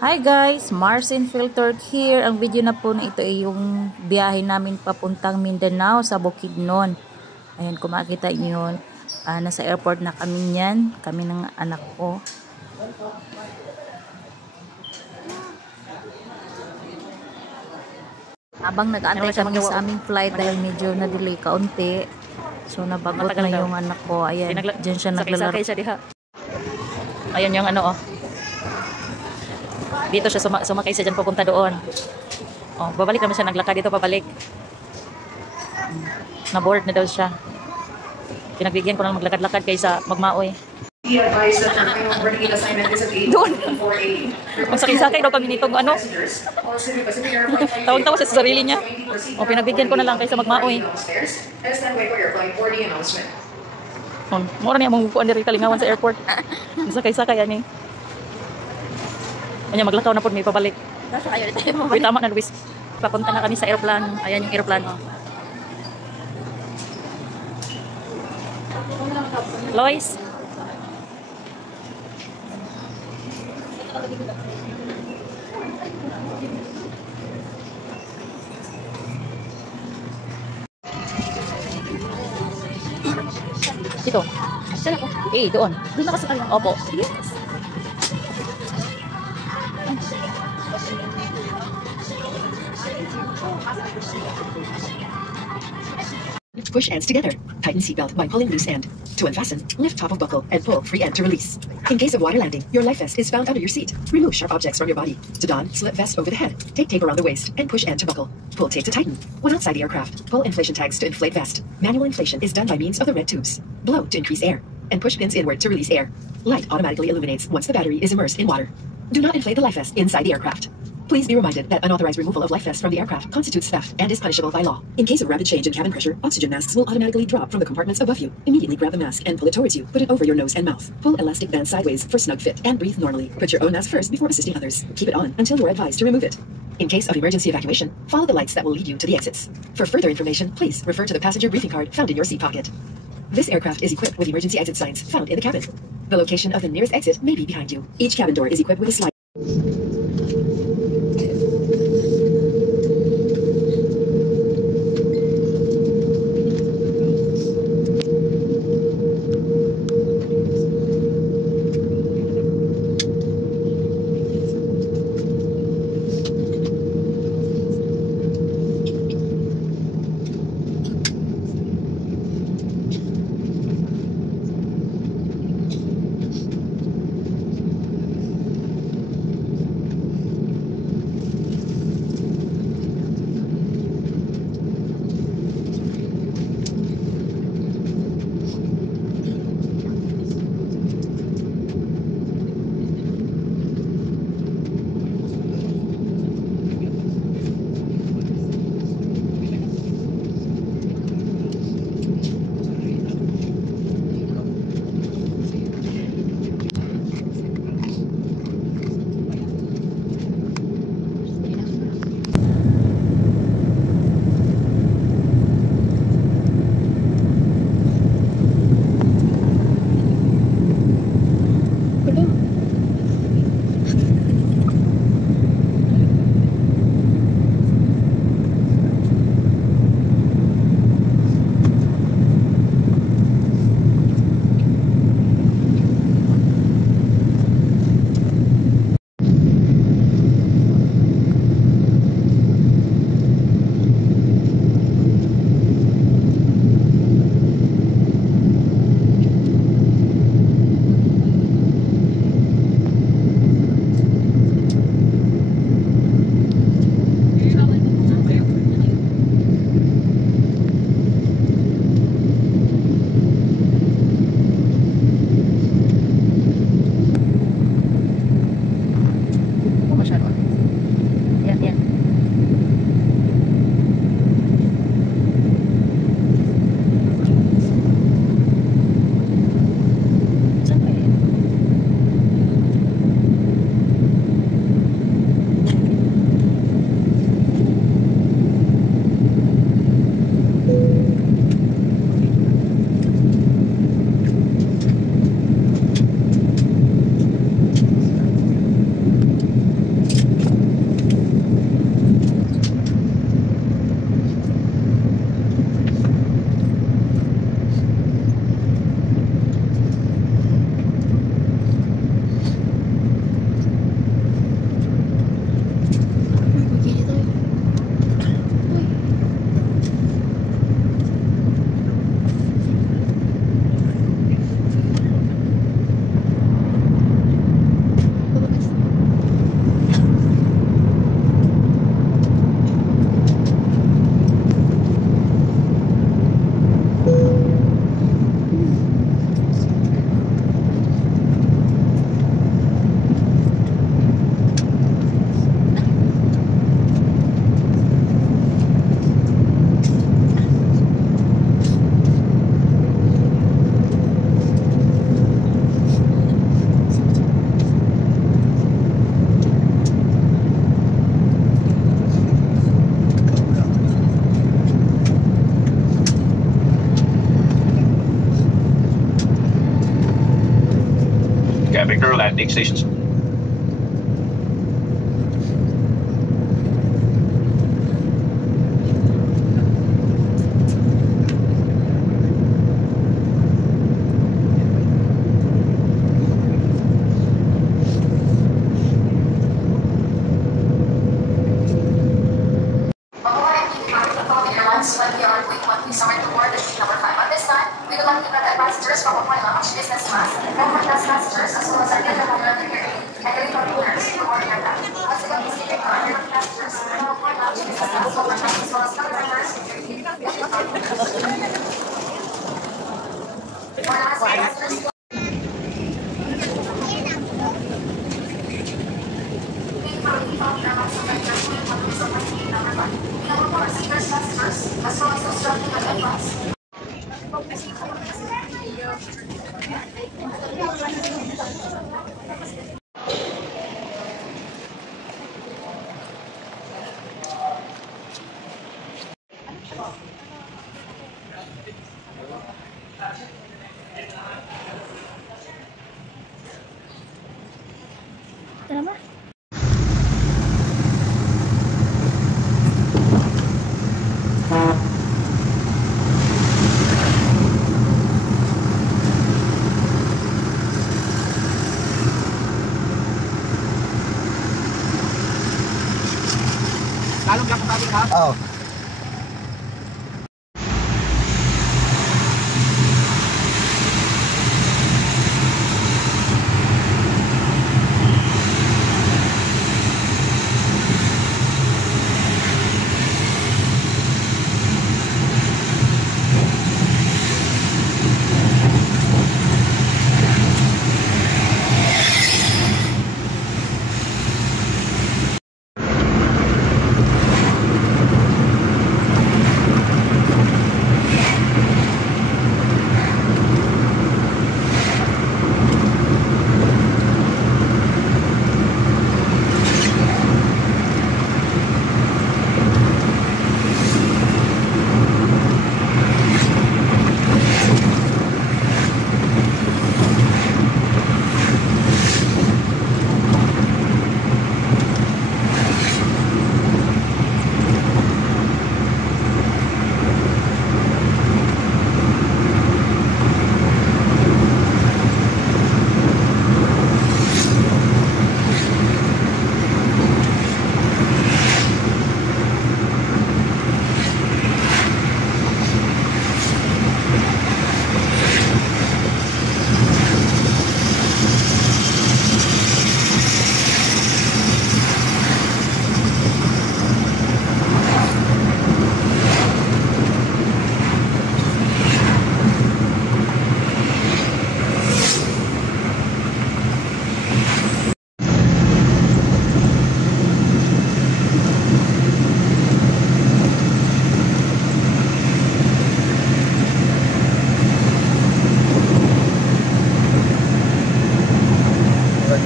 Hi guys, Marcin Filter here. Ang video na po na ito ay yung biyahe namin papuntang Mindanao sa Bukidnon. Ayan, kung makikita nyo yun, nasa airport na kami niyan, kami ng anak ko. Habang nag-aantay kami sa aming flight dahil medyo na-delay kaunti, so nabagot na yung anak ko. Ayan, dyan siya naglalaro. Ayan yung ano, oh. Dito siya sumakay siya dyan papunta doon. Oh, babalik naman siya, naglakad dito pabalik. Na-board na daw siya. Pinagbigyan ko lang maglakad-lakad kaysa magmaoy. Doon. Ang sakay-sakay daw kami nitong ano. Tawag-tawa siya sa sarili niya. O, pinagbigyan ko na lang kaysa magmaoy. Mura niya mong bukuan diri kalingawan sa airport. Sakay-sakay yan eh. Ayan, maglakaw na po, may pabalik. Uy, tama na, Luis. Papunta na kami sa aeroplano. Ayan yung aeroplano. Lois? Dito. Eh, doon. Doon na kasi kayo. Opo. Yes. Push ends together. Tighten seatbelt by pulling loose end. To unfasten, lift top of buckle and pull free end to release. In case of water landing, your life vest is found under your seat. Remove sharp objects from your body. To don, slip vest over the head. Take tape around the waist and push end to buckle. Pull tape to tighten. When outside the aircraft, pull inflation tags to inflate vest. Manual inflation is done by means of the red tubes. Blow to increase air. And push pins inward to release air. Light automatically illuminates once the battery is immersed in water. Do not inflate the life vest inside the aircraft. Please be reminded that unauthorized removal of life vests from the aircraft constitutes theft and is punishable by law. In case of rapid change in cabin pressure, oxygen masks will automatically drop from the compartments above you. Immediately grab the mask and pull it towards you. Put it over your nose and mouth. Pull elastic band sideways for snug fit and breathe normally. Put your own mask first before assisting others. Keep it on until you are advised to remove it. In case of emergency evacuation, follow the lights that will lead you to the exits. For further information, please refer to the passenger briefing card found in your seat pocket. This aircraft is equipped with emergency exit signs found in the cabin. The location of the nearest exit may be behind you. Each cabin door is equipped with a slide. next stations. When we are going one summer to board number 5. At this time, we would like to protect passengers from avoiding lounge business class and first-class passengers as well as our general public hearing and the owners to board aircraft. Once again, please keep in mind your passengers from avoiding lounge business class as well as other members. For last passengers. As well as those traveling with advance. Ito naman. Lalong lang kami lahat. Oh.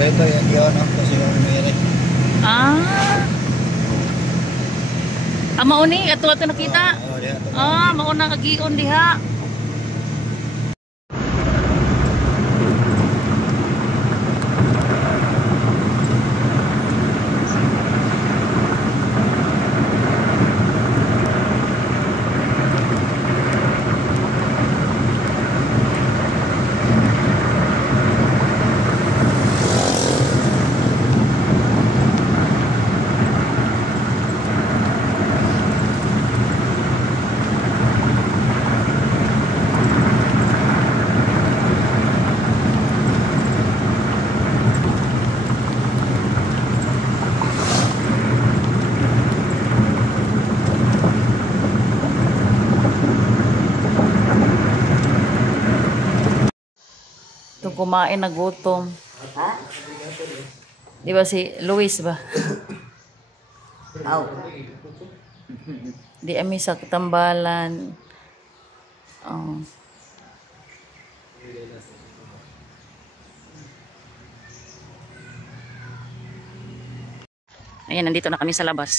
Ito yun ang kasi yung may Mauni ato nakita. Mauna kagion diha. Kumain na gutom. Ha? Di ba si Luis ba? Aw. Di ami sa tambalan. Oh. Ayan, nandito na kami sa labas.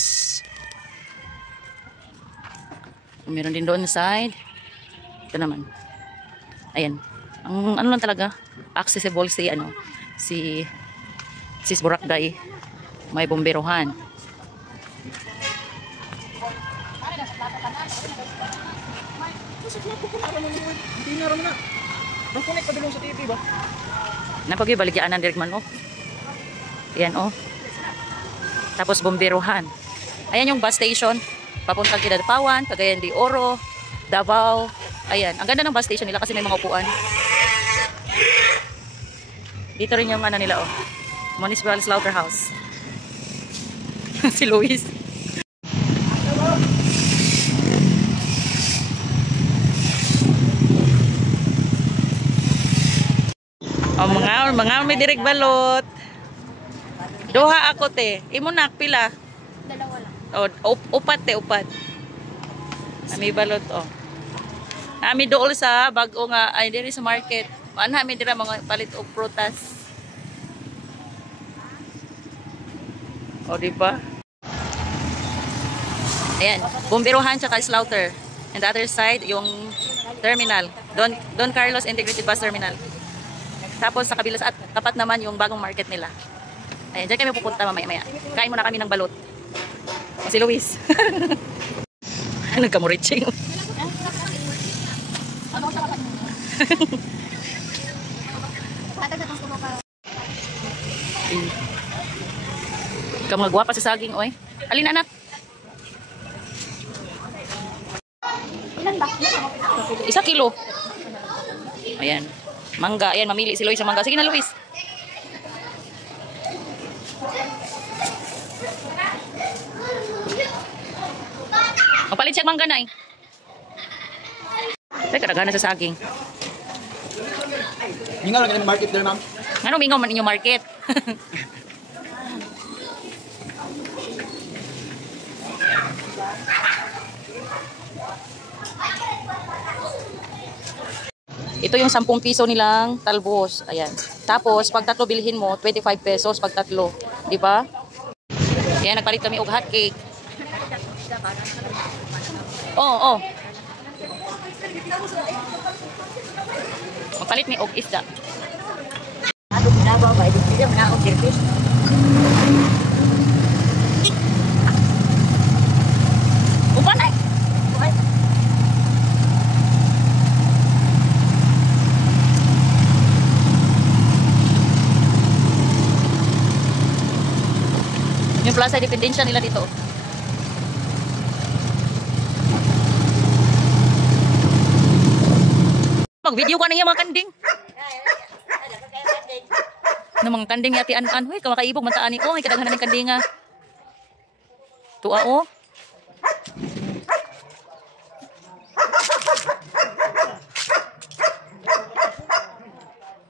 Meron din doon sa side. Ito naman. Ayan. Ang ano lang talaga, accessible si Sis Boracay. May bomberohan. Hindi na rin na. Nang-connect pa bilong sa TV ba? Napagi baligyan direct man oh. Ayan oh. Tapos bomberohan. Ayan yung bus station. Papuntang Kidapawan, Cagayan de Oro, Davao. Ayan. Ang ganda ng bus station nila kasi may mga upuan. Dito rin yung ano nila oh. Municipal Slaughterhouse. Si Luis. Oh, mga may direk balot. Duha ako te. Imo nak pila? Dalawa lang. Oh, upat te, upat. Ami balot oh. Ami dool sa bag-o nga ay diri sa market. Ana mi dira mga palit og prutas. O di ba? Ayan, bomberohan tsaka slaughter. And the other side yung terminal. Don Carlos Integrated Bus Terminal. Tapos sa kabila at tapat naman yung bagong market nila. Ayan, dyan kami pupunta mamaya-maya. Kain muna kami ng balot. O, si Luis. Nagkamuritsing. Ikaw mga gwapa sa saging, oy. Alin anak? Ilan ba? 1 kilo. Ayan. Mangga. Ayan, mamili si Luis sa mangga. Sige na, Luis. Mapalit siya mangga na eh. Ay, karagana sa saging. Mingaw lang yung market there, ma'am. Ano mingaw man inyong market? Ito yung 10 piso nilang talbos. Ayan. Tapos, pag tatlo bilhin mo, 25 pesos pag tatlo. Di ba? Kaya nagpalit kami og hot cake. Oo, oh. Magpalit mi og isda. Ako ginagawa ba? Hindi siya na ako service. Upan ay! Yung Plaza Independencia nila dito. Mag-video ka na yung mga kanding. Ng mga kanding yati an-an. Huy, kamakaibog mataan ni. Oh, may kadaghanan ng kandinga. Tuwa oh.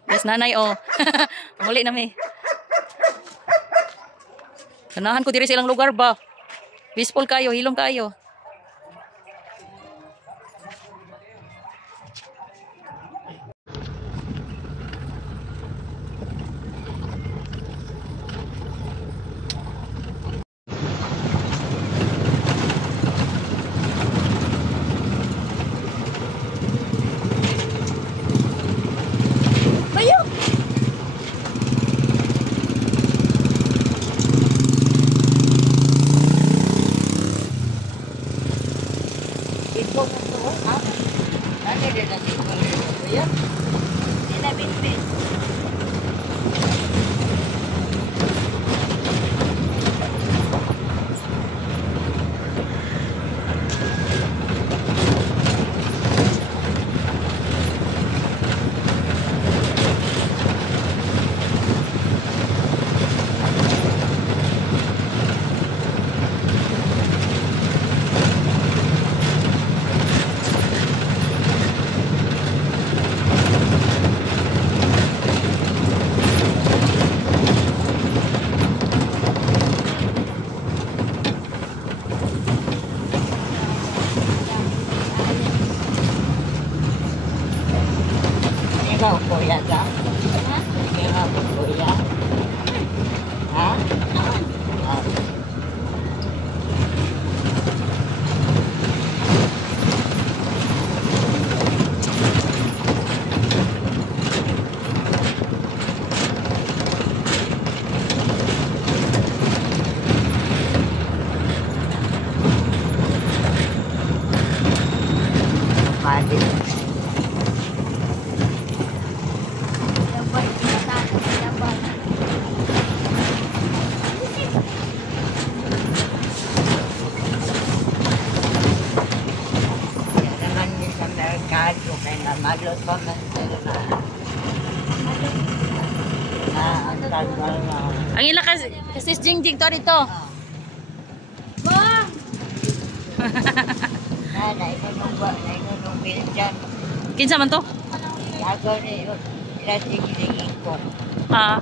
Yes, nanay oh. Muli na may. Ganahan ko diri sa ilang lugar ba? Peaceful kayo, hilom kayo. Halos pa man sila na ang tagal na. Ang ila kasi Jingjing to dito. Na naikunong bil dyan. Kinsa man to? Yago ni lasing-singin ko. Ah.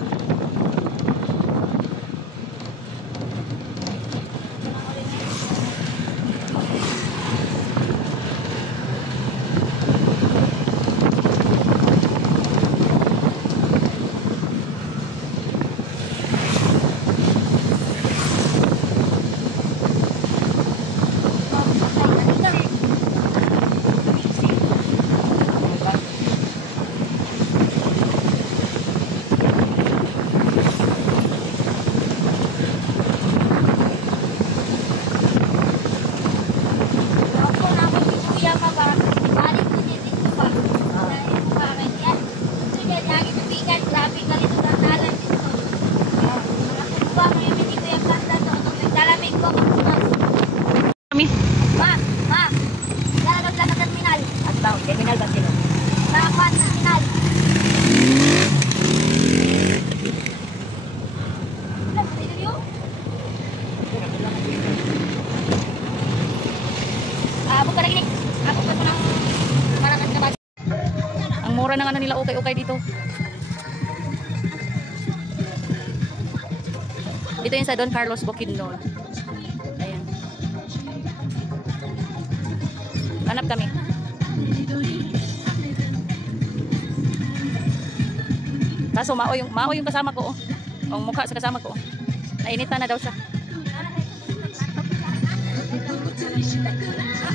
Kami. Ma, lalabas lang sa terminal. At ba, terminal ba sila? Sa terminal. Abot ka na gini. Abot ka ng parakat na bag. Ang mura ng ano nila ukay-ukay dito. Dito yung sa Don Carlos Bukidnon. Ayan. Hanap kami. Kaso mao yung kasama ko. Oh. Ang mukha sa kasama ko. Oh. Nainitan na daw siya.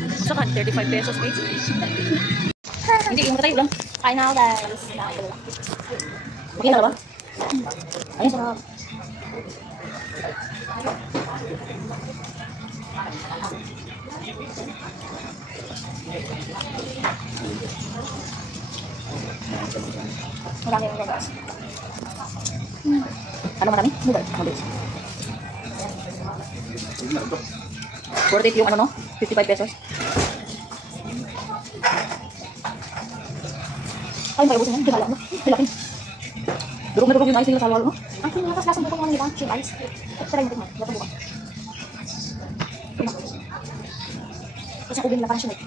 Gusto ka? 35 pesos eh. Hindi, yung tayo lang. Kain na ako guys. Okay na ba? Ayun sa marami yung guys. Ano marami? Mabalik. Worth it yung ano no? 55 pesos. Ay, may ubusin yan. Dinala mo. Bilaki. Durog na durog yung ice nila sa walo no? Ang pinakakas-lasang bukong lang nila. Chill ice. Try mo tikman. Dato buka. Kasi ubing na parang siya may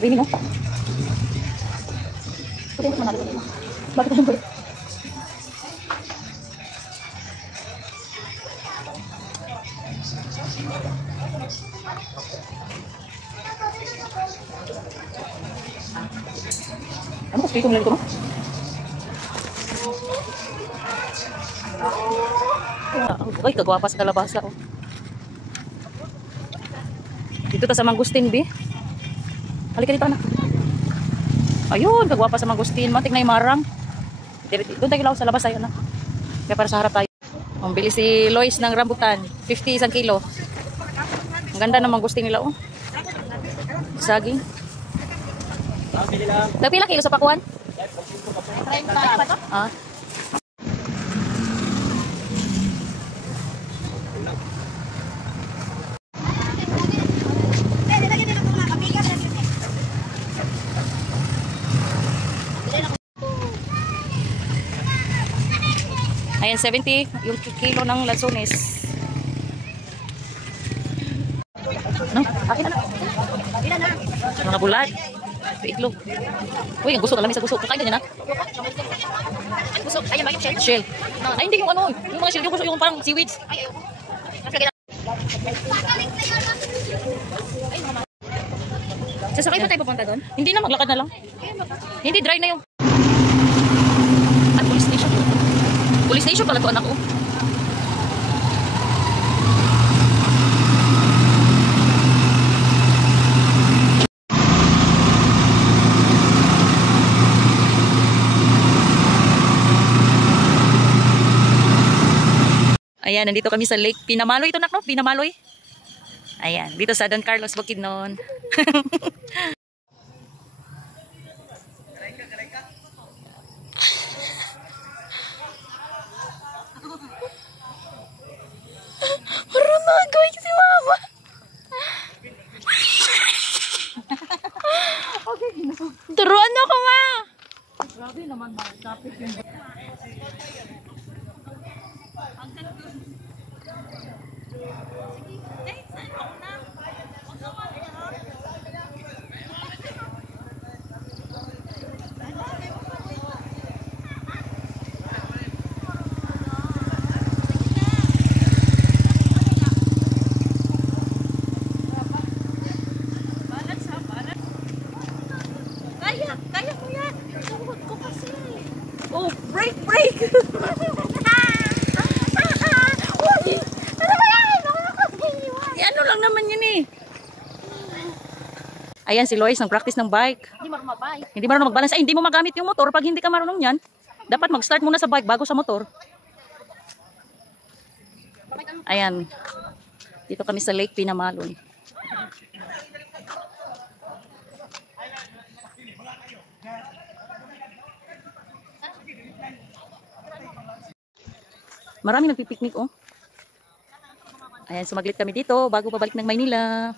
Bini mo? puti yung manalo ko. Bakit ang puti? Ano kasi itong lalito mo? Ay, kagwapas na labasa oh. Dito ta sa Mangustin, B. Halika dito, anak. Ayun, kagwapa sa Mangustin. Matik na yung marang. Doon tayo lang sa labas tayo, anak. Kaya para sa harap tayo. Ang bili si Lois ng rambutan. 50 isang kilo. Ang ganda ng Mangustin nila, oh. Saging. Pila kilo sa pakuan? 30. Ah. Ayan, 70 yung kilo ng lansones. No? Akin na. Mga bulat. Itlog. Uy, ang gusok. Alam sa gusok. Kakain ka niya na? Gusto, ayan ba yung shell? Shell. Ay, hindi yung ano. Yung mga shell. Yung gusok. Yung parang seaweeds. Sasakay pa tayo pupunta doon? Hindi na, maglakad na lang. Hindi, dry na yung... At police station. Police station pala to, anak ko. Ayan, nandito kami sa Lake Pinamaloy. Ito, nak, no? Pinamaloy. Ayan, dito sa Don Carlos, Bukidnon. Marunong gawin si mama. Turuan ako, ma. Grabe naman, ma. Kapit yung... Kaya ko yan. Tuhod ko kasi. Oh, break! Uy! Ano ba yan? Ano lang naman yun eh. Ayan si Lois, nag-practice ng bike. Hindi marunong mag-bike. Hindi marunong mag-balance. Ay, hindi mo magamit yung motor pag hindi ka marunong yan. Dapat mag-start muna sa bike bago sa motor. Ayan. Dito kami sa Lake Pinamaloy. Marami nagpipiknik, oh. Ayan, sumaglit kami dito bago pabalik ng Maynila.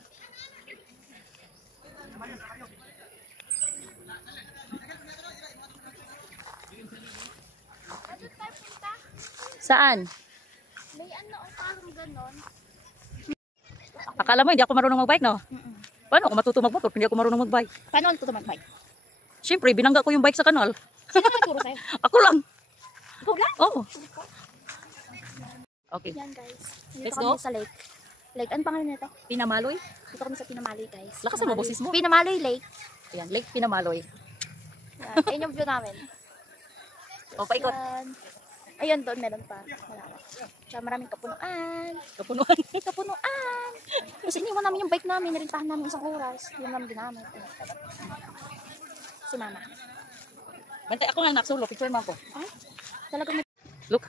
Saan? May ano, parang ganon. Akala mo hindi ako marunong mag-bike, no? Paano ako matuto mag-motor kung hindi ako marunong mag-bike? Paano ito mag-bike? Siyempre, binangga ko yung bike sa kanal. Sino nagturo sa'yo? Ako lang. Ikaw lang? Oo. Okay. Yan guys. Let's Dito kami go. sa lake. Lake, ano pangalan nito? Pinamaloy? Dito kami sa Pinamaloy guys. Lakas mo, boses mo. Pinamaloy Lake. Ayan, Lake Pinamaloy. Yan. Ayun yung view namin. O, paikot. Yan. Ayun doon meron pa. Malawak. Tsaka maraming kapunuan. Kapunuan. Kapunuan. Kasi iniwan namin yung bike namin. Narintahan namin isang oras. Yun namin ginamit. Si mama. Bantay ako nga naksulo. Picture mo ako. Ay, talagang may... Look.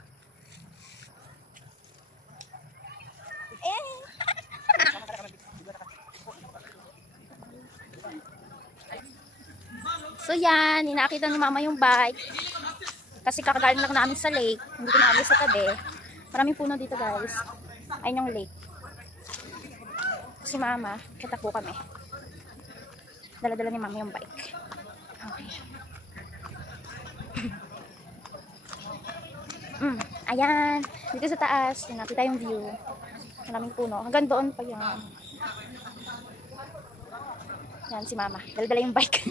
So yan, inakita ni mama yung bike. Kasi kakagaling lang namin sa lake. Hindi ko namin sa tabi. Maraming puno dito guys. Ayun yung lake. Si mama, katakbo kami. Dala-dala ni mama yung bike. Okay. Ayan. Dito sa taas, nakita yung view. Maraming puno. Hanggang doon pa yan. Yan si mama. Dala-dala yung bike.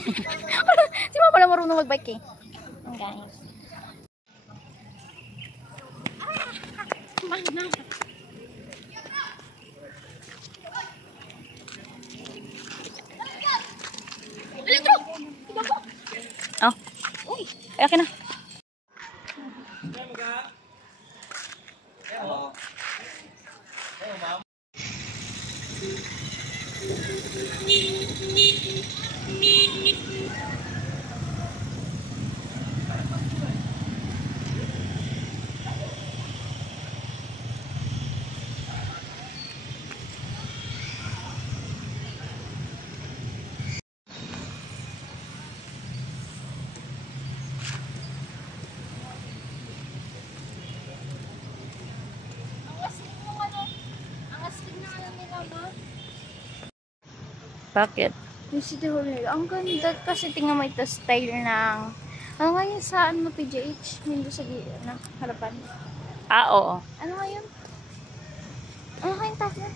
Si mama lang marunong mag-bike eh. Ayan guys. Oh. Ay, akin na. Bakit? Yung City Hall nila. Ang ganda kasi tingnan mo ito style ng... Ano nga yun sa ano PGH? Yung sa harapan. Ah, oo. Ano nga yun? Ano nga yung tawag yun?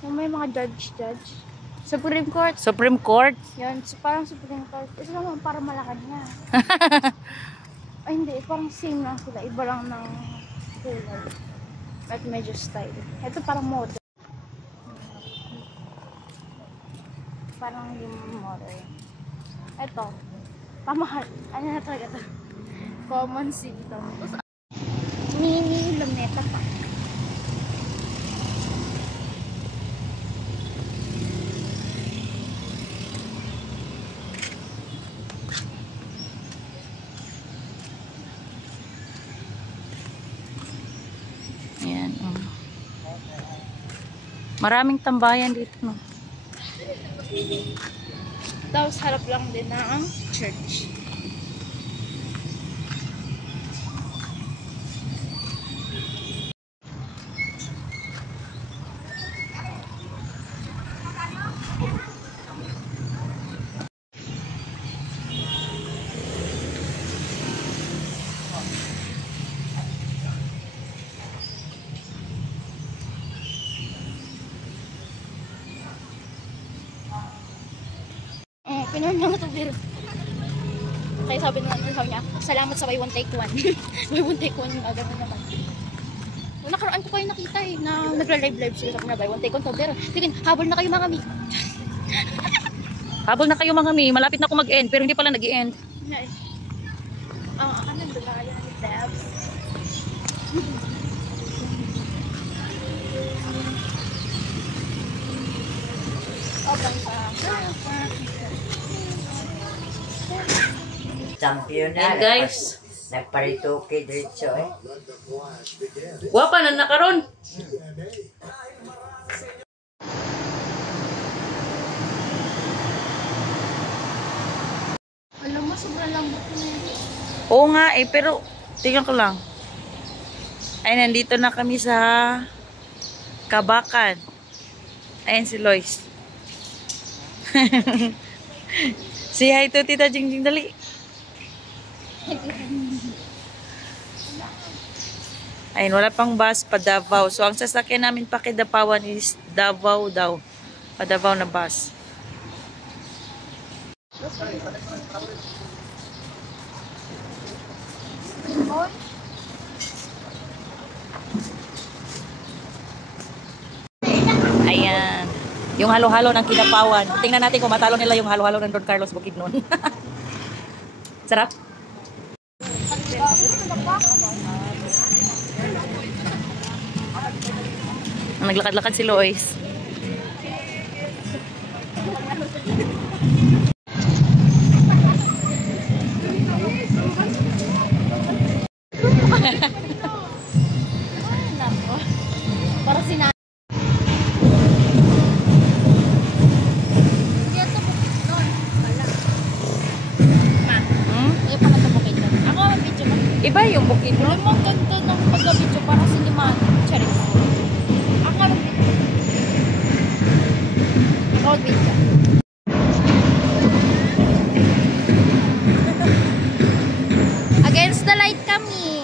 Yung may mga judge. Supreme Court. Supreme Court? Yan. So, parang Supreme Court. Ito naman parang malakad niya. Ay hindi. Parang same lang sila. Iba lang ng kulay. At medyo style. Ito parang modern. Parang yung modern. Ito. Pamahal. Ano na talaga ito? Common seat ito. Mini Luneta pa. Maraming tambayan dito, no? Tapos harap lang din ng church. Pinuhan niya ito, pero kaya sabi niya, salamat sa buy one take one. Buy one take one yung agad naman. Nakaraan ko kayo nakita eh, na nagra-live sila sa buy one take one to, pero tingin, habol na kayo mga mi. Habol na kayo mga mi, malapit na ako mag-end, pero hindi pala nag-end. Ang nandun na kayo ng devs. Champion na. Yan guys. Nagparituki diretso eh. Wapa na nakaron. Alam mo, sobrang lambot na yun. Oo nga eh, pero tingnan ko lang. Ay, nandito na kami sa Kabakan. Ayan si Lois. Say hi to Tita Jingjing, dali. Ayun, wala pang bus pa Davao. So, ang sasakyan namin pa kay Dapawan is Davao daw. Pa Davao na bus. Ayan. Yung halo-halo ng Kidapawan. Tingnan natin kung matalo nila yung halo-halo ng Don Carlos Bukidnon. Sarap? Naglakad-lakad si Lois. Para sinabi. Iba yung Bukidnon. Alam mo, ang ganda ng pagka-video para cinematic. Charis. Ako nga mag-video. Ako mag-video. Against the light kami.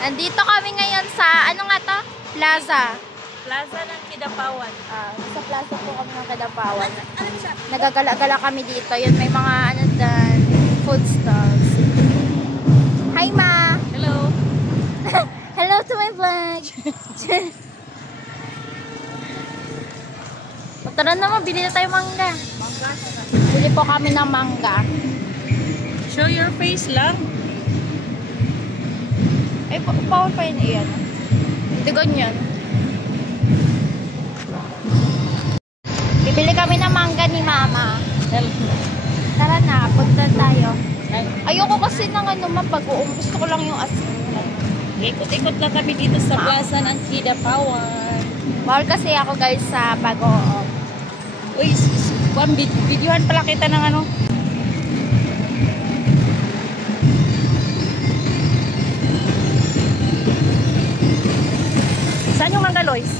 Nandito kami ngayon sa, ano nga to? Plaza. Plaza ng Kidapawan. Sa plaza po kami ng Kidapawan. Nagagala-gala kami dito. Yun, may mga ano dan, food stalls. Hi, Ma! Hello! Hello to my vlog! Tara naman, bili na tayo mangga. Bili po kami ng mangga. Show your face lang. Ay, bawal pa yun iyan. Hindi ganyan. Bibili kami ng mangga ni Mama. Tara na, punta tayo. Ayoko kasi ng ano mapag-uong. Gusto ko lang yung asin. Ikot-ikot lang kami dito sa plaza ng Kidapawan. Bawal kasi ako guys sa pag-uong. Uy, videohan pala kita ng ano. Saan yung mangga, Lois?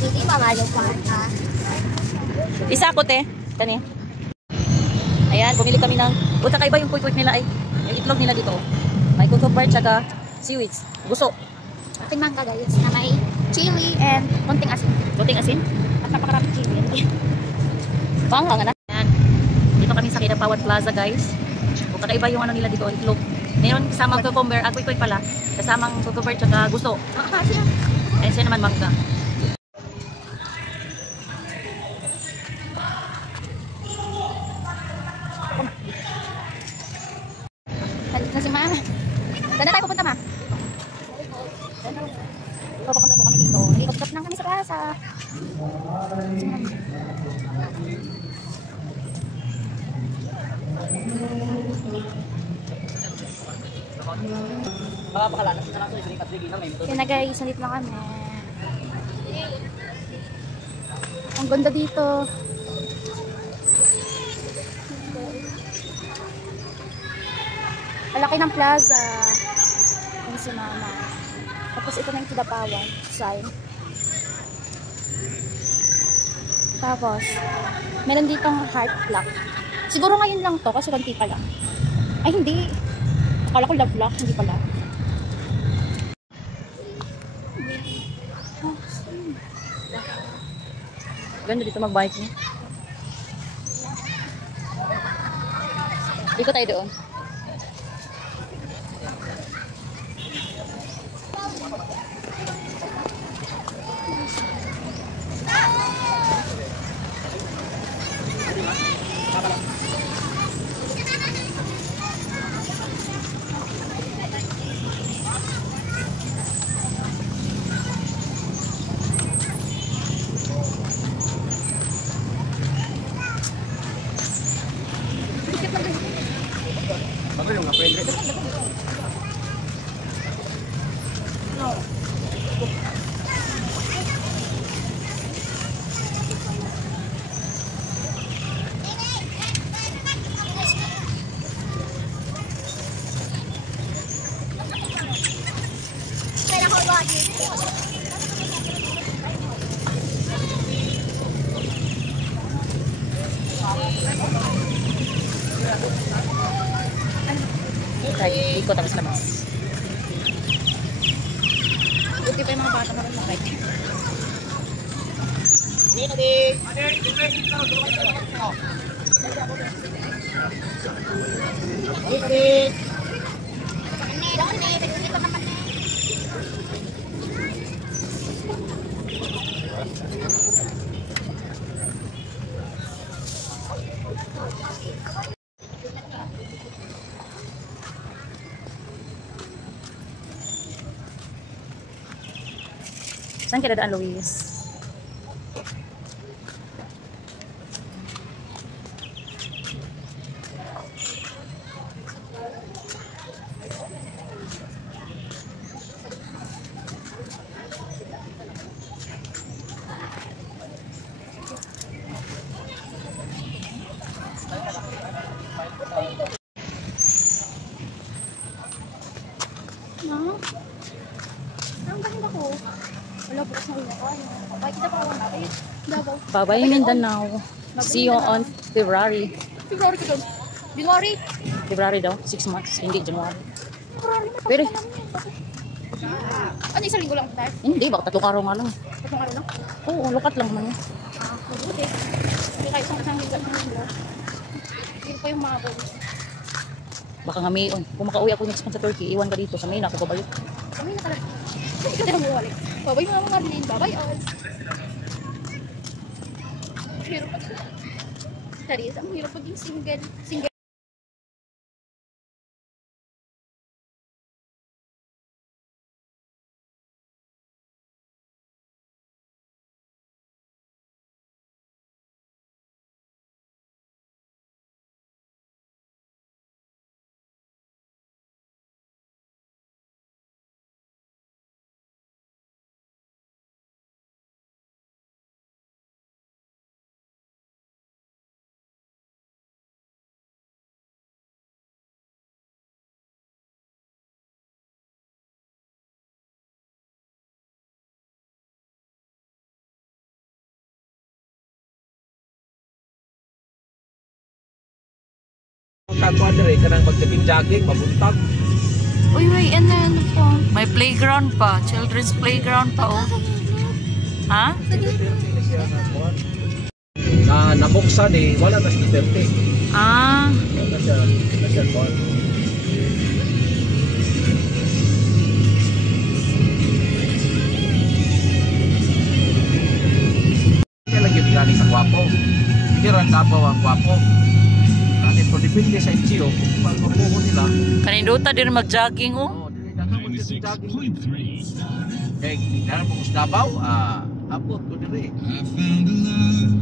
Hindi mamalo pa ka. Isa ako, te. Kani. Ayan, bumili kami ng... O, kakaiba yung kuy-kuy nila ay. Yung itlog nila dito. May cucumber, tsaka seaweeds. Gusto. Ating mangga guys na may chili and konting asin. Kunting asin. At napakaraming chili. Banga nga na. Ayan. Dito kami sa Kidapawan Plaza, guys. O, kakaiba yung ano nila dito, itlog. Meron kasamang cucumber, kuy-kuy pala. Kasamang cucumber, tsaka gusto. Siya. Ayan siya naman mangga. Papapunta po kami dito. Nag-ikot lang kami sa plaza. Kaya na guys, nandito na kami. Ang ganda dito. Malaki ng plaza. Yung si mama. Tapos ito na yung Kidapawan sign. Tapos, meron ditong heart clock. Siguro ngayon lang to kasi konti pa lang. Ay hindi. Akala ko love lock, hindi pala. Ganda dito mag-bike niya. Dito tayo doon. Bago yung nga-friendly. Right, ikot tapos labas. Buti pa yung mga bata naman makay. Saan ka dadaan, Luis? Ma? Saan galing ako? Wala bukas na ulo ko. Bakit kita pa natin? Davao. Bye-bye, Mindanao. See you on February. February ka doon. January. February daw, 6 months, hindi January. February na. Pwede. Ano, isang linggo lang tayo? Hindi, baka 3 araw nga lang. Tatlong araw lang? Oo, lukat lang naman. Mabuti. Hindi kayo isang linggo. Hindi pa yung mga bonus. Baka nga may, kung makauwi ako next month sa Turkey, iwan ka dito. Sa May na ako babalik. Kami na talaga. Hindi ka mo walik. Babay mo mga rin. Babay all. Hirap pag Charis, ang hirap paging single. Single. Tagpuan dire kanang mag-jogging, mabuntag. Uy, wait, and then, May playground pa, children's playground pa, oh. Ha? Na nabuksan eh, wala na siya 30. Ah, Wala siya kuwan. Kaya lagi pinali sa kwapo. Hindi rin kapaw ang kwapo. Depende sa inyo, kung magpupo nila. kaninduta din mag-jogging, oh. Oh, dili na yung daging. Kaya, kaya mo sa Davao, abot ko diri. I found a love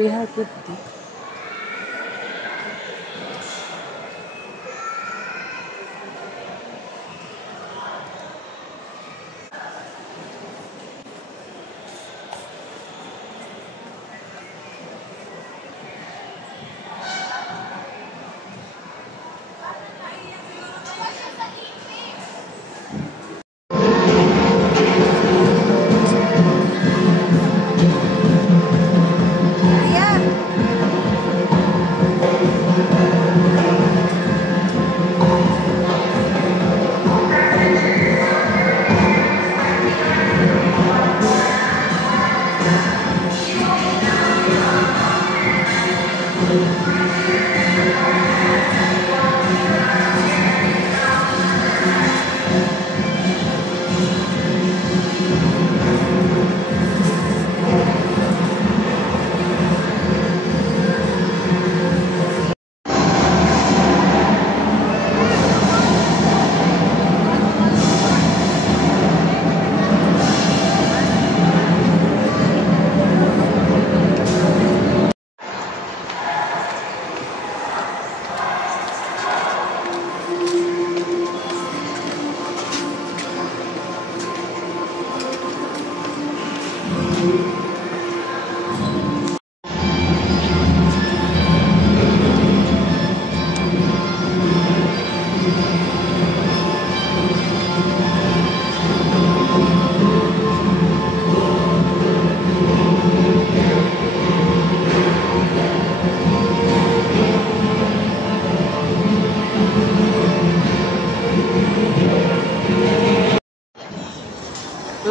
350.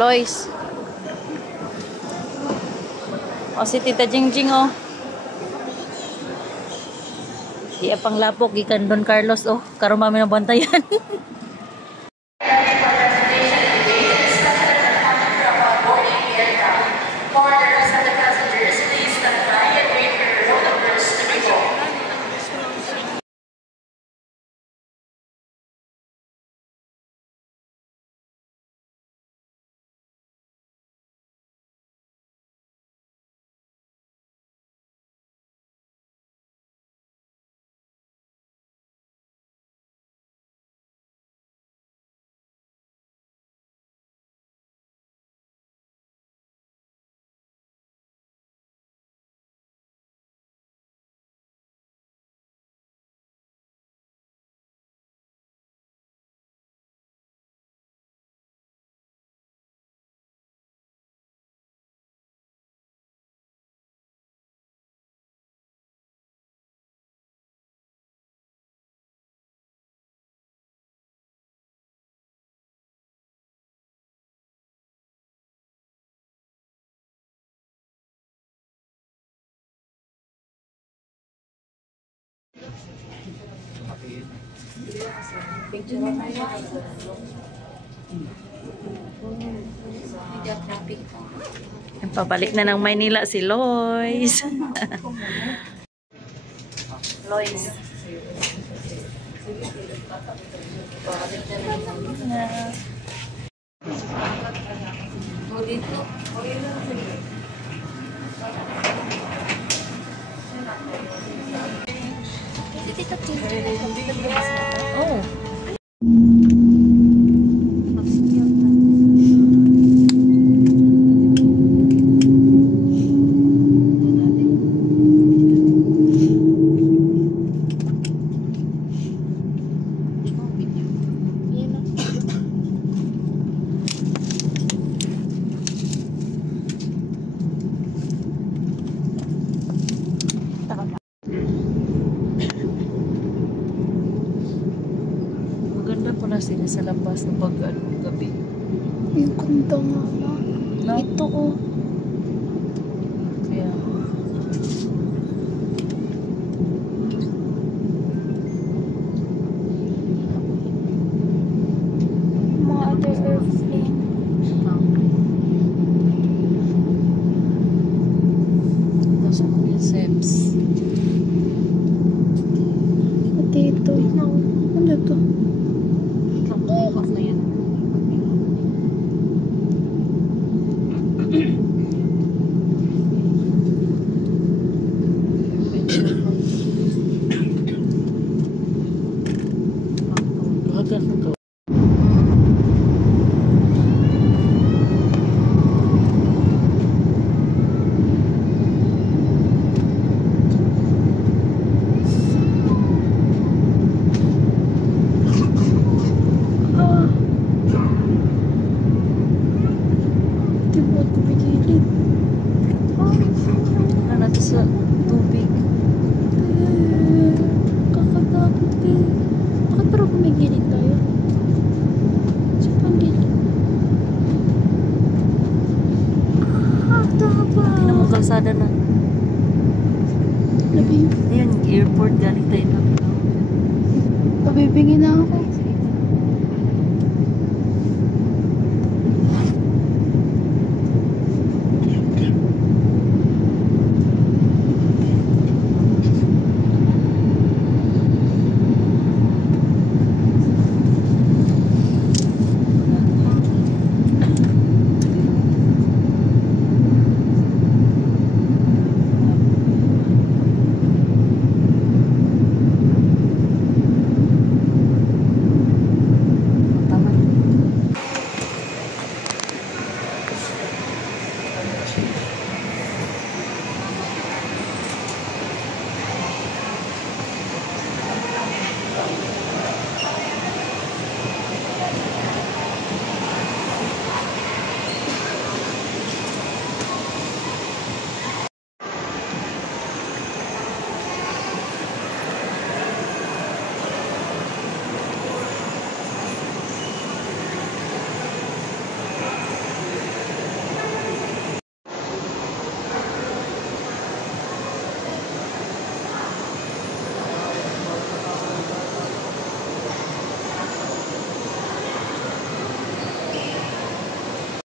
Lois. O si Tita Jingjing oh. Di pang lapok gikan Don Carlos oh. Karon mami na bantayan. Pabalik na ng Maynila si Lois. Lois. Oh. sila sa labas na pag gabi. Yung ganda nga. No? Ito oh. Kaya, Mga other airplane. tapos mga steps. At ito. Ano to? Off na yan. Di ba ako pigilin? Nato sa tubig. Kakatakot eh. Bakit parang kumigilin tayo? Sa pangilin. Taba. Tingnan mo kalsada na. Nabib Ayun, airport galing tayo na. Nabibingin na ako.